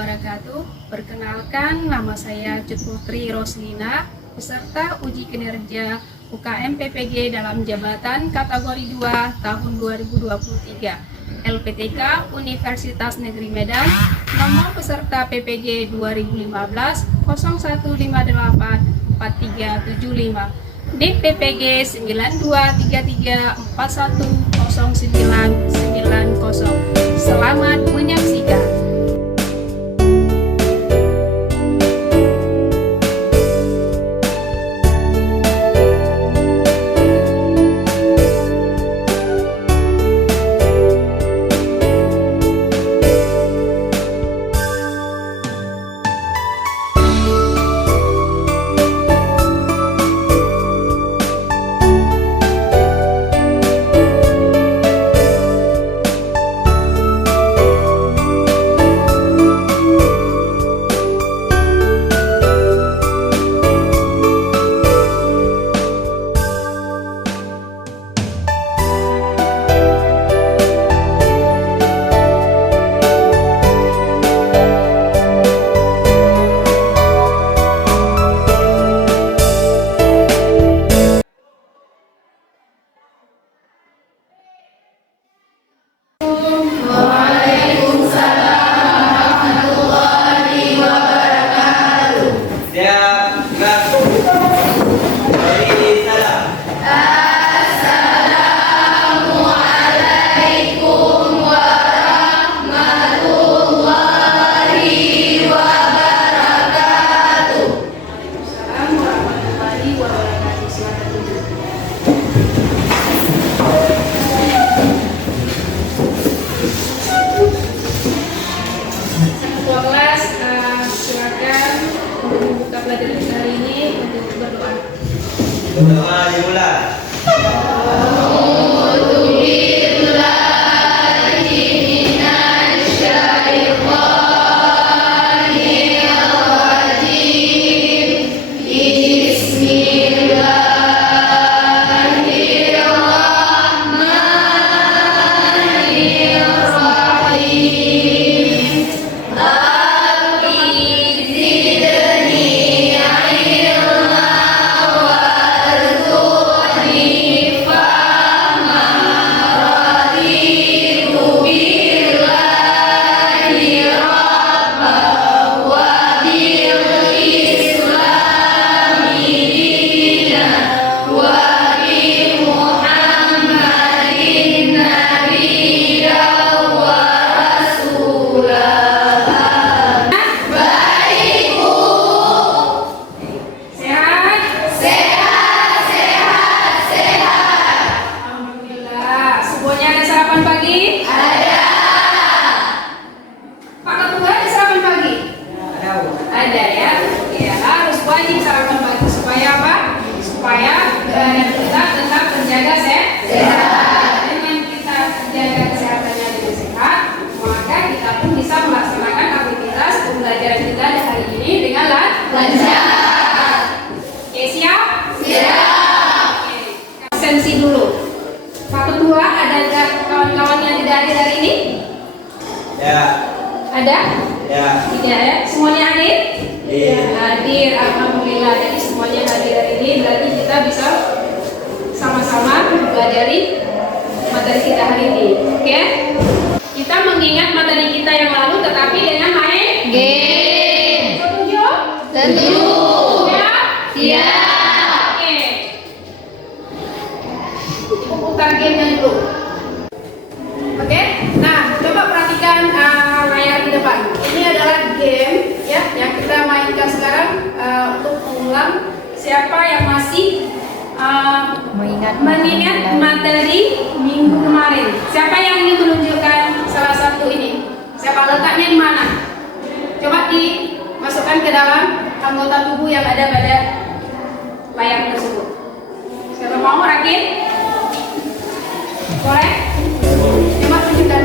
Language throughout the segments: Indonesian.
wabarakatuh. Perkenalkan, nama saya Cut Putri Roslina, peserta uji kinerja UKM PPG dalam jabatan kategori 2 tahun 2023. LPTK Universitas Negeri Medan, nomor peserta PPG 2015 0158 4375. NIK PPG 9233410990. Selamat menyaksikan. Silakan membuka pelajaran kita hari ini untuk berdoa. Berdoa dimulai. Ada ya, ya harus wajib sarapan pagi supaya apa? Supaya badan kita tetap terjaga sehat. Dengan kita terjaga kesehatannya dengan sehat, maka kita pun bisa melaksanakan aktivitas pembelajaran kita hari ini dengan lancar. Oke, siap? Siap. Oke, absensi dulu. 1, 2, ada kawan-kawan yang tidak hadir hari ini? Ya. Ada? Ya. Tidak ya? Semuanya hadir? Iya. Hadir, alhamdulillah. Jadi semuanya hadir hari ini, berarti kita bisa sama-sama mempelajari materi kita hari ini. Oke? Kita mengingat materi kita yang lalu, tetapi dengan main game. Setuju? Setuju. Ya? Siap. Oke. Ibu putar gamenya dulu. Oke? Nah, coba perhatikan layar di depan. Ini adalah game ya yang kita mainkan sekarang untuk mengulang siapa yang masih mengingat materi minggu kemarin. Siapa yang ingin menunjukkan salah satu ini? Siapa, letaknya di mana? Coba dimasukkan ke dalam anggota tubuh yang ada pada layar tersebut. Siapa mau rakit? Boleh? Coba tunjukkan.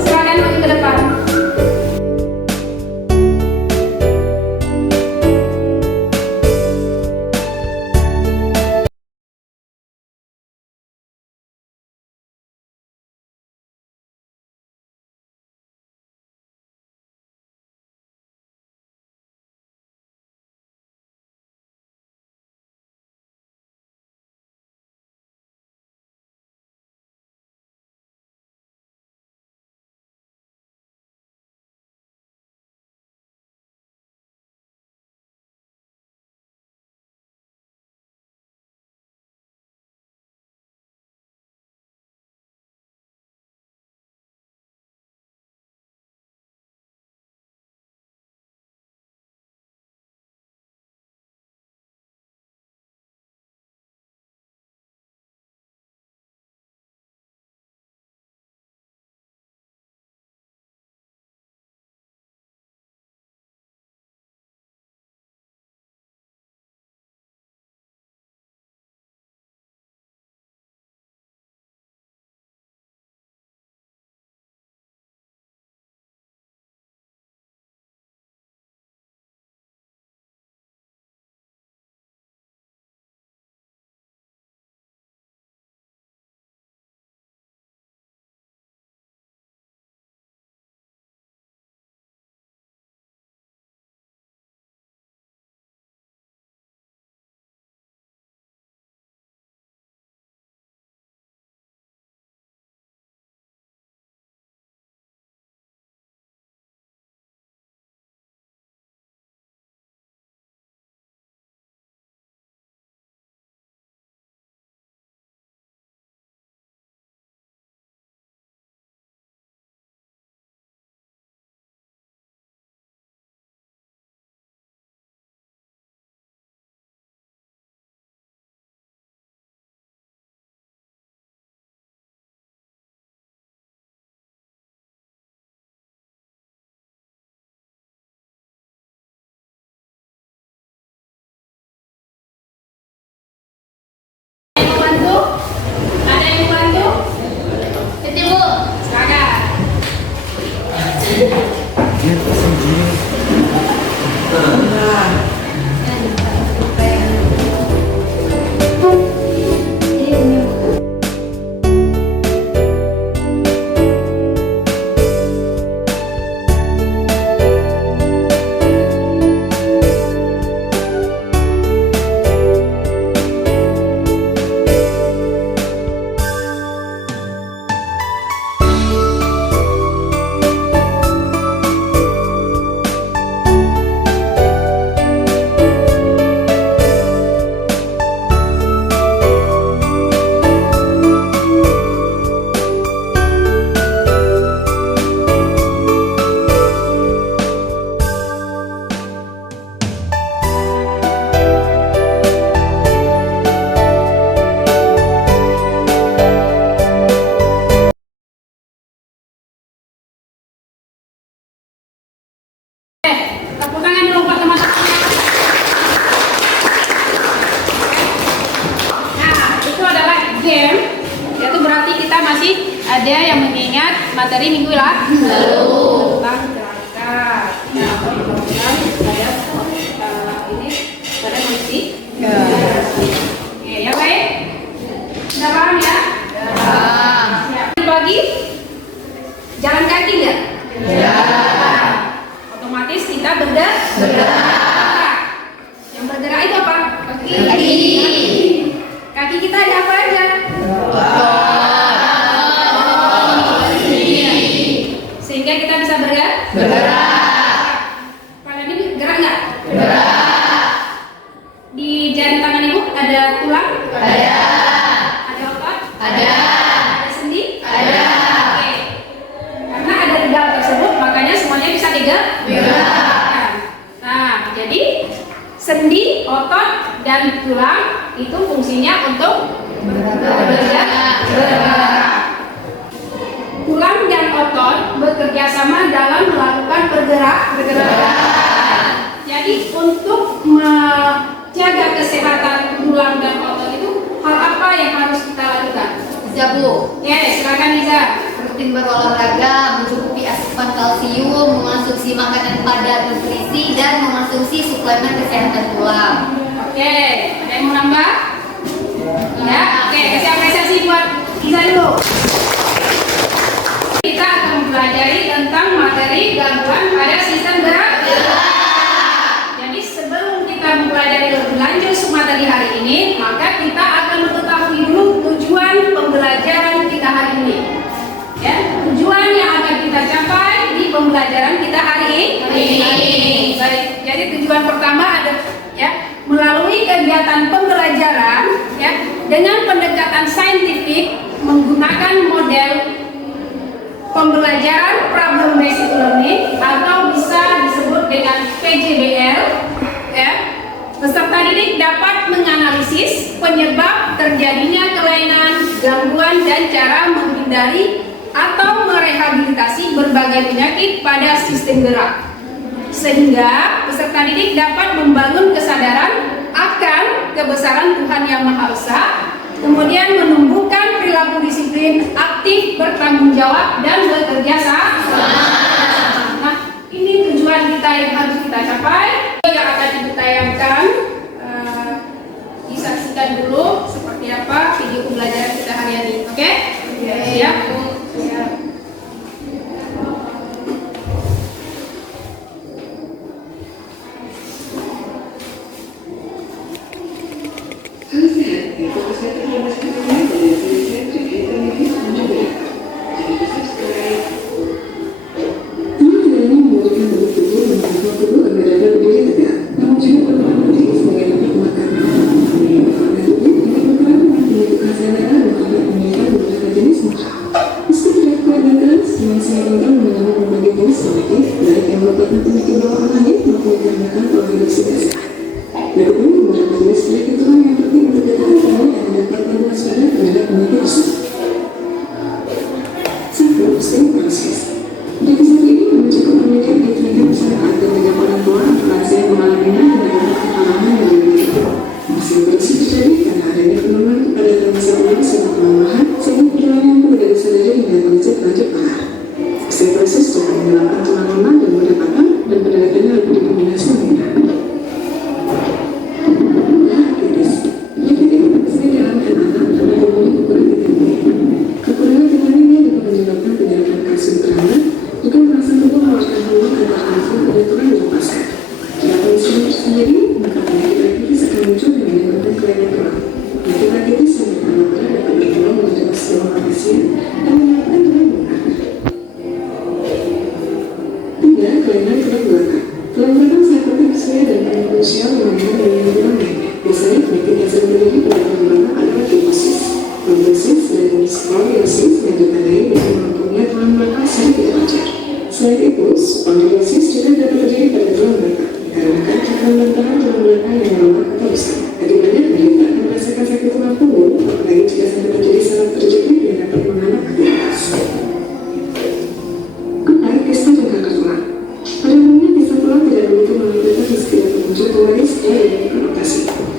Silakan maju ke depan. game, itu berarti kita masih ada yang mengingat materi minggu lalu tentang gerakan. Nah, mudah-mudahan saya ini pada manusia. Oke, ya baik. Sudah paham ya? Siap. Bagi jalan kaki nggak? Ya. Otomatis kita bergerak. Yang bergerak itu apa? Kaki. Kaki kita ada apa aja? Sehingga kita bisa bergerak. Kalian ini gerak nggak? Di jari tangan ibu ada tulang? Ada. Ada otot? Ada. Ada sendi? Ada. Oke. Karena ada tiga hal tersebut, makanya semuanya bisa digerakkan. Nah, jadi sendi, otot, dan tulang itu fungsinya untuk bergerak. Tulang dan otot bekerja sama dalam melakukan pergerakan. Jadi untuk menjaga kesehatan tulang dan otot itu hal apa yang harus kita lakukan? Bisa Bu, Ya, silakan Liza. rutin berolahraga, mencukupi asupan kalsium, mengonsumsi makanan padat nutrisi, dan mengonsumsi suplemen kesehatan tulang. Oke, ada yang mau nambah? Ya, oke, kasih apresiasi buat Liza dulu. Kita akan mempelajari tentang materi gangguan pada sistem gerak. Jadi sebelum kita mempelajari lebih lanjut materi hari ini, maka kita akan mengetahui dulu tujuan pembelajaran kita hari ini. Ya, tujuan yang akan kita capai di pembelajaran kita hari ini. Baik, jadi tujuan pertama ada ya, melalui kegiatan pembelajaran ya dengan pendekatan saintifik menggunakan model pembelajaran problem based learning atau bisa disebut dengan PJBL ya. Peserta didik dapat menganalisis penyebab terjadinya kelainan, gangguan dan cara menghindari atau merehabilitasi berbagai penyakit pada sistem gerak. Sehingga peserta didik dapat membangun kesadaran akan kebesaran Tuhan Yang Maha Esa, kemudian menumbuhkan perilaku disiplin, aktif, bertanggung jawab, dan bekerja sama. Nah, ini tujuan kita yang harus kita capai. Yang akan ditayangkan, disaksikan dulu seperti apa video pembelajaran kita hari ini. Oke? Siap? Siap.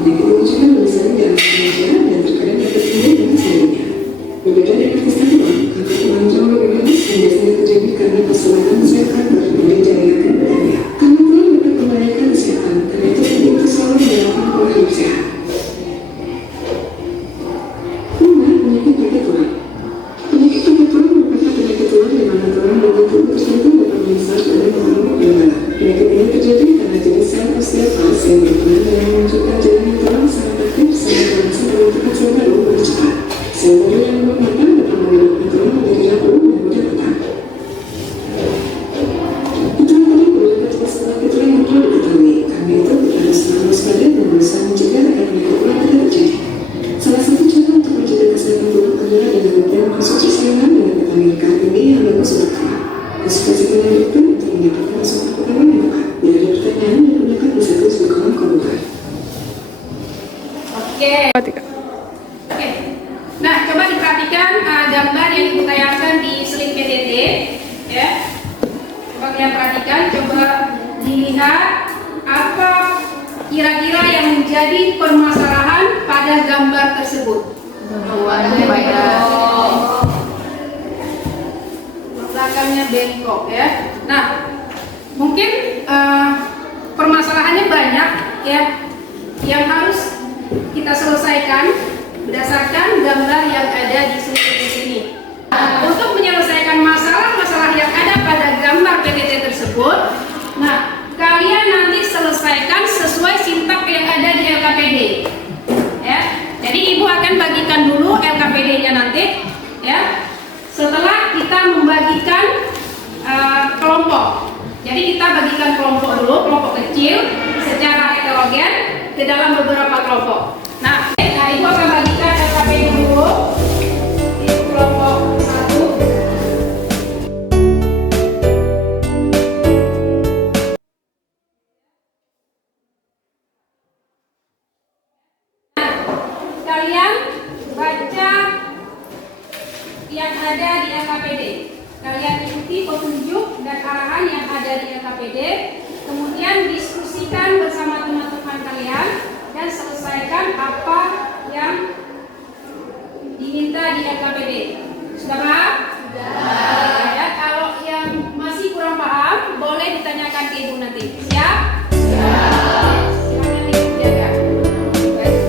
Penyakit itu juga bisa dalam penelitian dan terkadang dapat timbul dengan PTT, ya. Coba kalian perhatikan, coba dilihat apa kira-kira yang menjadi permasalahan pada gambar tersebut. Belakangnya bengkok, ya. Nah, mungkin permasalahannya banyak, ya, yang harus kita selesaikan berdasarkan gambar yang ada di sini. Untuk menyelesaikan masalah-masalah yang ada pada gambar PTT tersebut, nah, kalian nanti selesaikan sesuai sintak yang ada di LKPD, ya. Jadi ibu akan bagikan dulu LKPD-nya nanti, ya. Setelah kita membagikan kelompok, jadi kita bagikan kelompok dulu, kelompok kecil secara heterogen ke dalam beberapa kelompok. Nah, ibu akan bagikan LKPD dulu di kelompok 1. Kalian baca yang ada di LKPD. Kalian ikuti petunjuk dan arahan yang ada di LKPD. Kemudian diskusikan bersama teman-teman kalian dan selesaikan apa yang diminta di LKPD. Sudah paham? Sudah. Ya, kalau yang masih kurang paham, boleh ditanyakan ke ibu nanti. Siap? Siap. Silakan ibu jaga. Baik.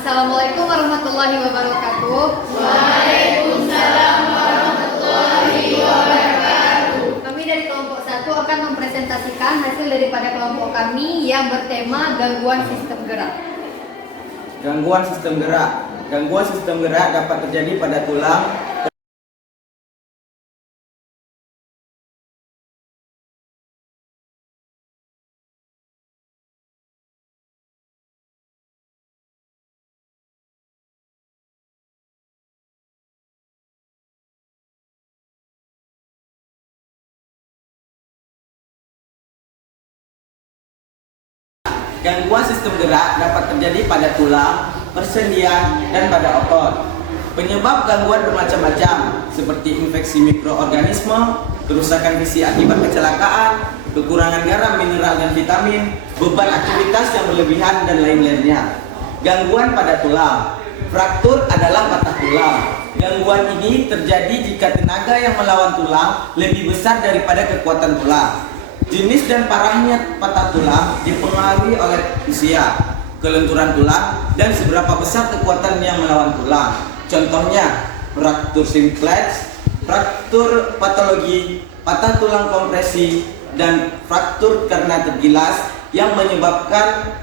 Assalamualaikum warahmatullahi wabarakatuh. Waalaikumsalam warahmatullahi wabarakatuh. Kami dari kelompok 1 akan mempresentasikan hasil daripada kelompok kami yang bertema gangguan sistem gerak. Gangguan sistem gerak. Gangguan sistem gerak dapat terjadi pada tulang, gangguan sistem gerak dapat terjadi pada tulang, persendian, dan pada otot. Penyebab gangguan bermacam-macam, seperti infeksi mikroorganisme, kerusakan fisik akibat kecelakaan, kekurangan garam, mineral, dan vitamin, beban aktivitas yang berlebihan, dan lain-lainnya. Gangguan pada tulang. Fraktur adalah patah tulang. Gangguan ini terjadi jika tenaga yang melawan tulang lebih besar daripada kekuatan tulang. Jenis dan parahnya patah tulang dipengaruhi oleh usia, kelenturan tulang, dan seberapa besar kekuatan yang melawan tulang. Contohnya, fraktur simplex, fraktur patologi, patah tulang kompresi, dan fraktur karena tergilas yang menyebabkan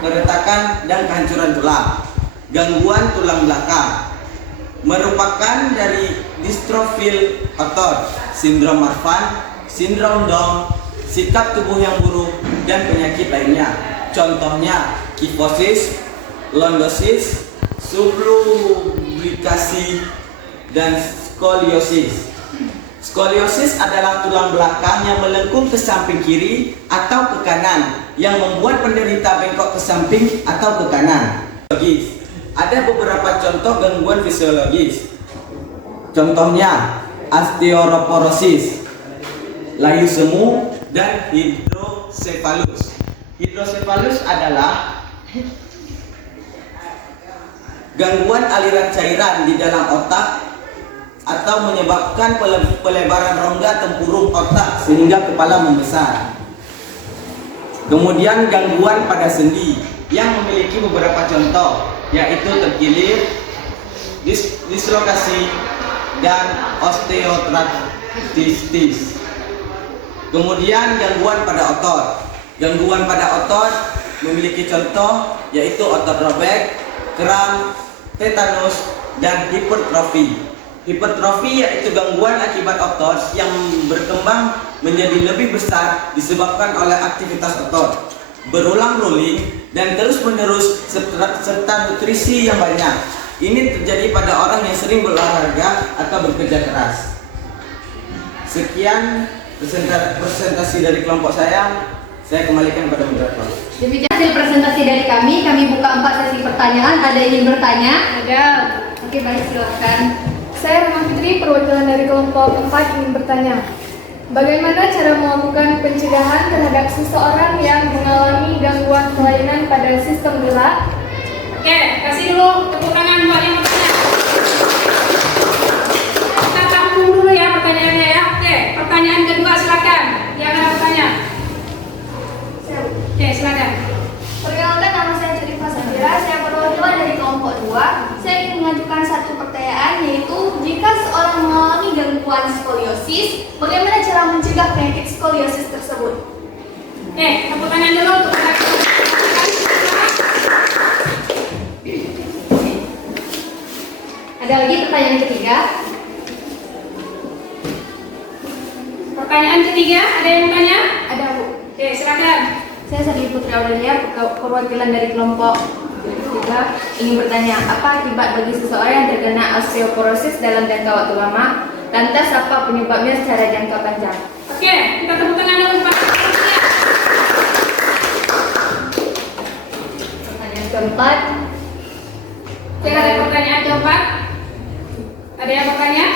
keretakan dan kehancuran tulang. Gangguan tulang belakang merupakan dari distrofil otot, sindrom Marfan, sindrom Down, sikap tubuh yang buruk, dan penyakit lainnya. Contohnya kifosis, lordosis, sublubrikasi, dan skoliosis. Skoliosis adalah tulang belakang yang melengkung ke samping kiri atau ke kanan yang membuat penderita bengkok ke samping atau ke kanan. Ada beberapa contoh gangguan fisiologis. Contohnya osteoporosis, layu semu, dan hidrosefalus. Hidrosefalus adalah gangguan aliran cairan di dalam otak atau menyebabkan pelebaran rongga tempurung otak sehingga kepala membesar. Kemudian gangguan pada sendi yang memiliki beberapa contoh, yaitu terkilir, dislokasi, dan osteoartritis. Kemudian gangguan pada otot. Gangguan pada otot memiliki contoh, yaitu otot robek, kram, tetanus, dan hipertrofi. Hipertrofi yaitu gangguan akibat otot yang berkembang menjadi lebih besar disebabkan oleh aktivitas otot, berulang-ulang dan terus-menerus serta nutrisi yang banyak. Ini terjadi pada orang yang sering berolahraga atau bekerja keras. Sekian presentasi dari kelompok saya kembalikan pada moderator. Demikian hasil presentasi dari kami buka 4 sesi pertanyaan. Ada yang ingin bertanya? Ada. Oke, baik, silakan. Saya Rahma Fitri, perwakilan dari kelompok 4 ingin bertanya. Bagaimana cara melakukan pencegahan terhadap seseorang yang mengalami gangguan kelainan pada sistem gerak? Oke, kasih dulu tepuk tangan buat yang bertanya. Kita tampung dulu ya pertanyaannya ya. Oke, pertanyaan kedua silakan. Yang ada bertanya. Oke, silakan. Perkenalkan, nama saya Cerita Safira, saya perwakilan dari kelompok 2. Saya ingin mengajukan satu pertanyaan, yaitu jika seorang mengalami gangguan skoliosis, bagaimana cara mencegah penyakit skoliosis tersebut? Oke, tepuk tangan dulu untuk Ada lagi pertanyaan ketiga? pertanyaan ketiga, ada yang bertanya? Ada, Bu. Oke, silakan. Saya Sadi Putri Aurelia, perwakilan dari kelompok 3, ingin bertanya, apa akibat bagi seseorang yang terkena osteoporosis dalam jangka waktu lama? Lantas apa penyebabnya secara jangka panjang? Oke, kita tepuk tangan dulu Pak. Pertanyaan keempat. Oke, ada pertanyaan keempat. Ada yang bertanya?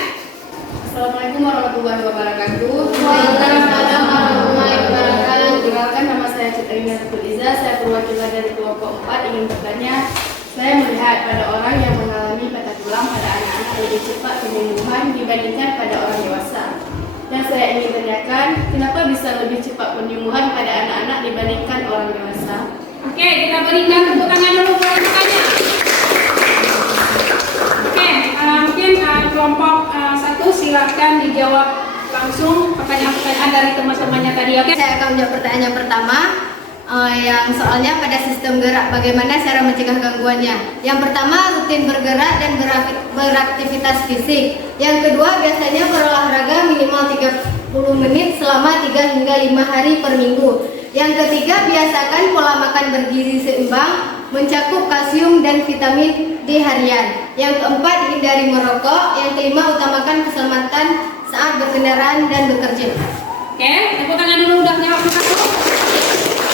Assalamualaikum warahmatullahi wabarakatuh. Waalaikumsalam warahmatullahi wabarakatuh. Perkenalkan, nama saya Citrina Tuliza, saya perwakilan dari kelompok 4 ingin bertanya. Saya melihat pada orang yang mengalami patah tulang pada anak-anak lebih cepat penyembuhan dibandingkan pada orang dewasa. Dan saya ingin tanyakan, kenapa bisa lebih cepat penyembuhan pada anak-anak dibandingkan orang dewasa? Oke, kita berikan tepuk tangan dulu buat yang bertanya. Oke, mungkin kelompok 1 silakan dijawab langsung pertanyaan-pertanyaan dari teman-temannya tadi. Oke. Saya akan menjawab pertanyaan yang pertama, yang soalnya pada sistem gerak, bagaimana cara mencegah gangguannya. Yang pertama, rutin bergerak dan beraktivitas fisik. Yang kedua, biasanya berolahraga minimal 30 menit selama 3 hingga 5 hari per minggu. Yang ketiga, biasakan pola makan bergizi seimbang, mencakup kalsium dan vitamin D harian. Yang keempat, hindari merokok. Yang kelima, utamakan keselamatan saat berkendaraan dan bekerja. Oke, tepuk tangan dulu udah jawab satu.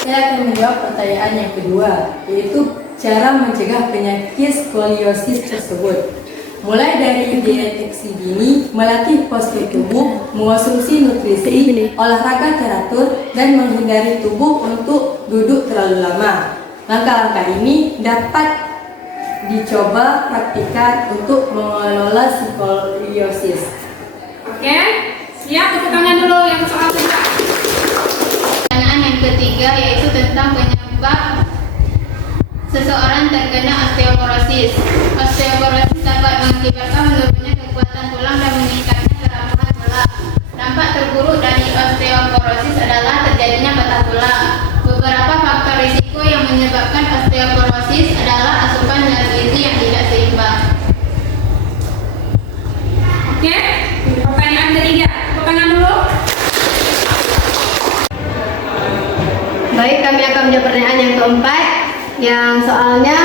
Saya akan menjawab pertanyaan yang kedua, yaitu cara mencegah penyakit skoliosis tersebut. Mulai dari deteksi dini, melatih postur tubuh, mengonsumsi nutrisi, olahraga teratur, dan menghindari tubuh untuk duduk terlalu lama. Langkah-langkah ini dapat dicoba praktikkan untuk mengelola skoliosis. Oke, siap, tepuk tangan dulu yang soal kedua. Pertanyaan yang ketiga yaitu tentang penyebab seseorang terkena osteoporosis. Osteoporosis dapat mengakibatkan menurunnya kekuatan tulang dan meningkatnya kerapuhan tulang. Dampak terburuk dari osteoporosis adalah terjadinya patah tulang. Beberapa faktor risiko yang menyebabkan osteoporosis adalah asupan zat gizi yang tidak seimbang. Oke, pertanyaan ketiga, tepuk tangan dulu. Baik, kami akan menjawab pertanyaan yang keempat, yang soalnya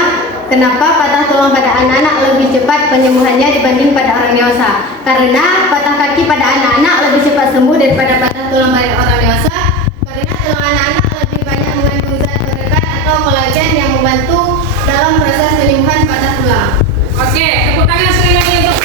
kenapa patah tulang pada anak-anak lebih cepat penyembuhannya dibanding pada orang dewasa? Karena patah kaki pada anak-anak lebih cepat sembuh daripada patah tulang pada orang dewasa. Karena tulang anak-anak lebih banyak mengandung zat perekat atau kolagen yang membantu dalam proses penyembuhan patah tulang. Oke, tepuk tangan sekali lagi untuk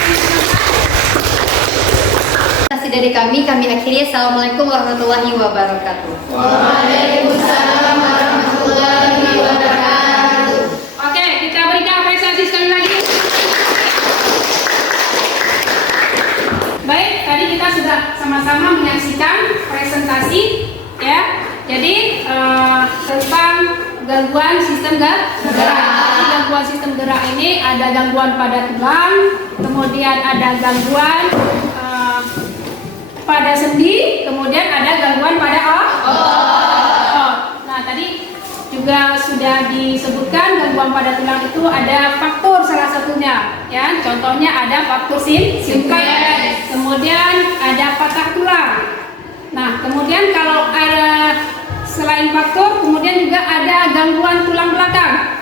Terima kasih dari kami akhiri. Assalamualaikum warahmatullahi wabarakatuh. Waalaikumsalam warahmatullahi wabarakatuh. Oke, kita berikan apresiasi sekali lagi. Baik, tadi kita sudah sama-sama menyaksikan presentasi ya. Jadi tentang gangguan sistem gerak. Jadi, gangguan sistem gerak ini ada gangguan pada tulang, kemudian ada gangguan pada sendi, kemudian ada gangguan pada otot. Nah, tadi juga sudah disebutkan gangguan pada tulang itu ada faktor salah satunya, ya. Contohnya ada faktor simplex, kemudian ada patah tulang. Nah, kemudian kalau ada selain faktor, kemudian juga ada gangguan tulang belakang.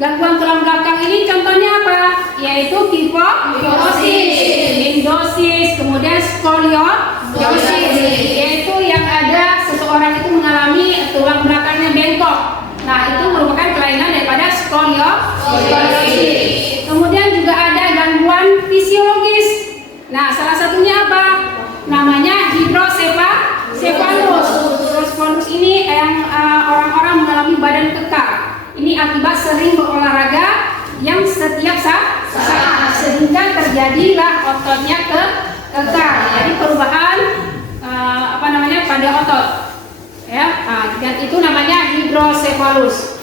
Gangguan tulang belakang ini contohnya apa? Yaitu kyphosis, lordosis, kemudian skoliosis, yaitu yang ada seseorang itu mengalami tulang belakangnya bengkok. Nah, itu merupakan kelainan daripada skoliosis. Kemudian juga ada gangguan fisiologis. Nah, salah satunya apa? Namanya hidrosefalus. Hidrosefalus ini yang orang-orang mengalami badan kekar. Ini akibat sering berolahraga yang setiap saat sehingga terjadilah ototnya kekar. Jadi perubahan pada otot. Ya, dan itu namanya hidrosefalus.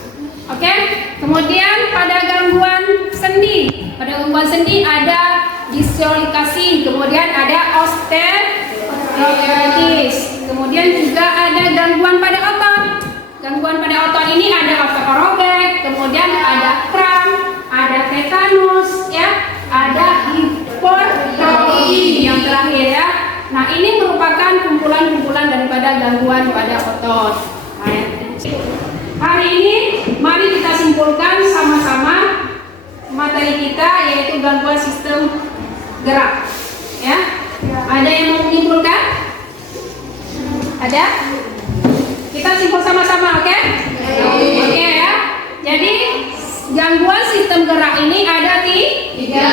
Oke. Kemudian pada gangguan sendi. Pada gangguan sendi ada dislokasi, kemudian ada osteoartritis. Kemudian juga ada gangguan pada otot. Gangguan pada otot ini ada otot robek, kemudian ada kram, ada tetanus, ya, ada hipertrofi yang terakhir ya. Nah, ini merupakan kumpulan-kumpulan daripada gangguan pada otot. Hari ini mari kita simpulkan sama-sama materi kita, yaitu gangguan sistem gerak. Ya, ada yang mau menyimpulkan? Ada? Kita simpul sama-sama, oke? Oke ya. Jadi gangguan sistem gerak ini ada tiga.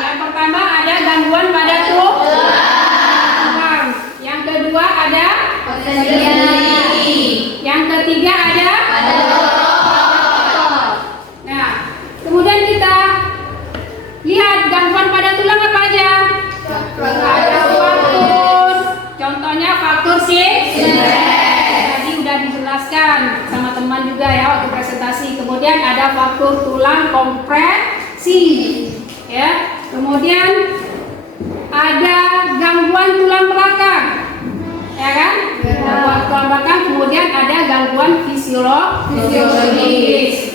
Yang pertama ada gangguan pada tulang. Yang kedua ada sendi. Yang ketiga ada otot. Nah, kemudian kita lihat gangguan pada tulang apa aja? Ada faktor. Contohnya faktor dijelaskan sama teman juga ya waktu presentasi. Kemudian ada faktor tulang kompresi, ya. Kemudian ada gangguan tulang belakang, ya kan? Gangguan tulang belakang. Kemudian ada gangguan fisiologis.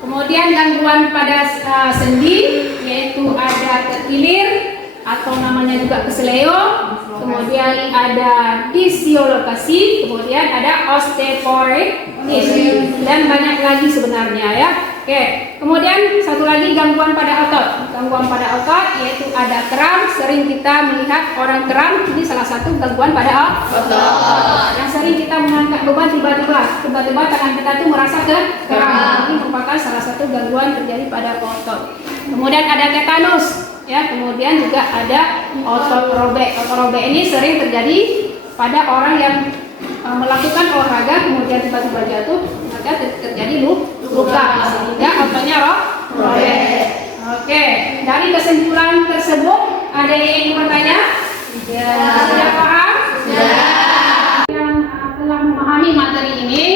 Kemudian gangguan pada sendi, yaitu ada kekilir atau namanya juga kesleo. Kemudian ada dislokasi, kemudian ada osteoporosis dan banyak lagi sebenarnya ya. Oke, kemudian satu lagi gangguan pada otot. Gangguan pada otot yaitu ada kram. Sering kita melihat orang kram, ini salah satu gangguan pada otot. Yang sering kita mengangkat beban tiba-tiba tangan kita tuh merasa kram. Ini merupakan salah satu gangguan terjadi pada otot. Kemudian ada tetanus, ya. Kemudian juga ada otot robek. Otot robek ini sering terjadi pada orang yang melakukan olahraga kemudian tiba-tiba jatuh, maka terjadi luka sehingga ototnya robek. Oke, dari kesimpulan tersebut ada yang ingin bertanya? Sudah paham? Yang telah memahami materi ini,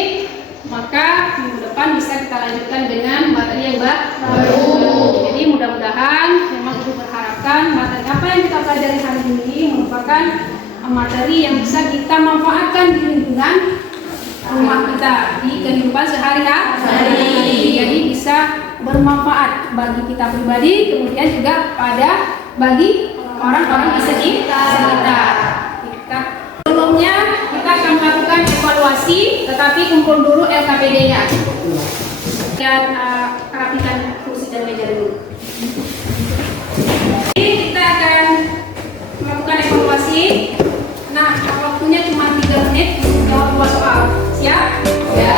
maka minggu depan bisa kita lanjutkan dengan materi yang baru. Jadi mudah-mudahan memang ibu berharapkan materi apa yang kita pelajari hari ini merupakan materi yang bisa kita manfaatkan di lingkungan rumah kita, di kehidupan sehari-hari. Jadi bisa bermanfaat bagi kita pribadi, kemudian juga bagi orang-orang di sekitar. Sebelumnya kita akan melakukan evaluasi, tetapi kumpul dulu LKPD-nya dan rapikan kursi dan meja dulu. Jadi kita akan melakukan evaluasi. Nah, waktunya cuma 3 menit untuk jawab 2 soal. Siap? Ya.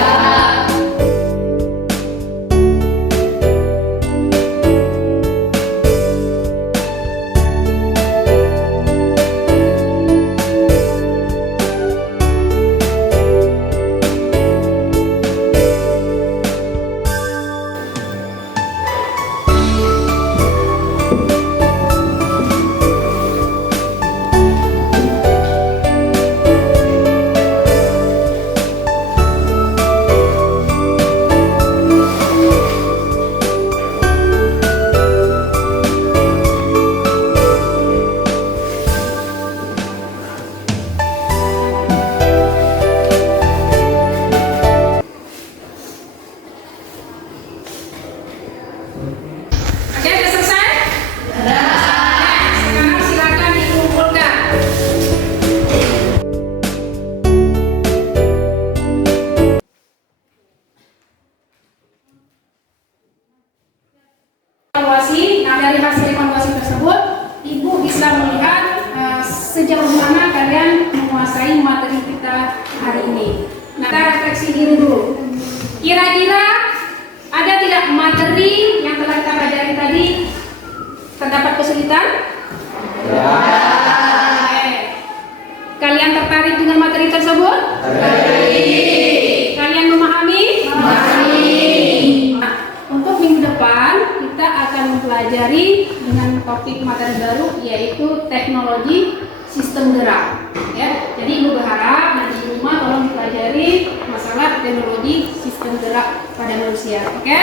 Oke, sudah selesai? Sudah. Sekarang silakan dikumpulkan. Evaluasi. Nah, dari hasil evaluasi tersebut, Ibu bisa melihat sejauh mana kalian menguasai materi kita hari ini. Nah, kita refleksi diri dulu. Kira-kira ada tidak materi yang telah kita pelajari tadi terdapat kesulitan? Ya. Kalian tertarik dengan materi tersebut? Tertarik. Kalian memahami? Memahami. Nah, untuk minggu depan kita akan mempelajari dengan topik materi baru yaitu teknologi sistem gerak. Ya, jadi Ibu berharap nanti di rumah tolong dipelajari masalah teknologi sistem gerak pada manusia. Oke?